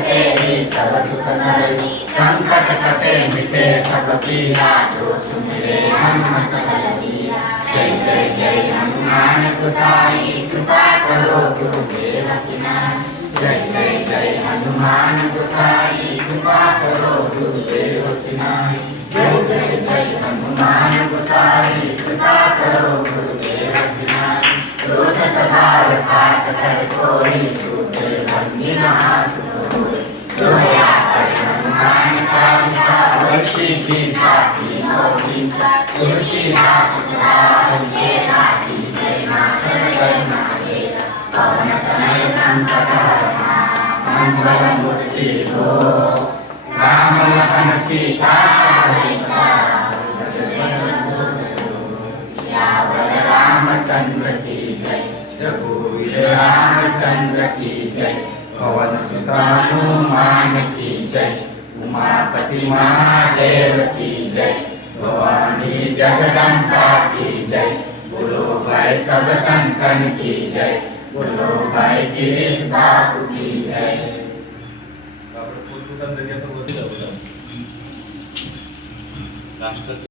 सेवी सब सुख करनी, संकट कटे मिटे सब पीरा, जो सुमिरे हनुमत बलबीरा। जय जय जय हनुमान गोसाई, कृपा करो गुरुदेव की नाई। जय जय जय हनुमान गोसाई, कृपा करो गुरुदेव की नाई। जय जय जय हनुमान गोसाई, कृपा करो गुरुदेव की नाई। जो सतबार पाठ कर कोई, छूटे बंदी हाथ कोई। रोया पड़े हनुमान चालीसा, वैसी की साथी होती सा। तुलसीदास सदा हरि राती, जय माता जय महादेव। पवन तनय संकट हरना, मंगल मूर्ति हो। राम लखन सीता सहिता, सियावर रामचंद्र की जय। रघुवीर रामचंद्र की जय। पवन सुत हनुमान की जय। उमापति महादेव की जय। भवानी जगदम्बा की जय। बोलो भाई सब संतन की जय। बोलो भाई गिरीश बाबू की जय। राष्ट्र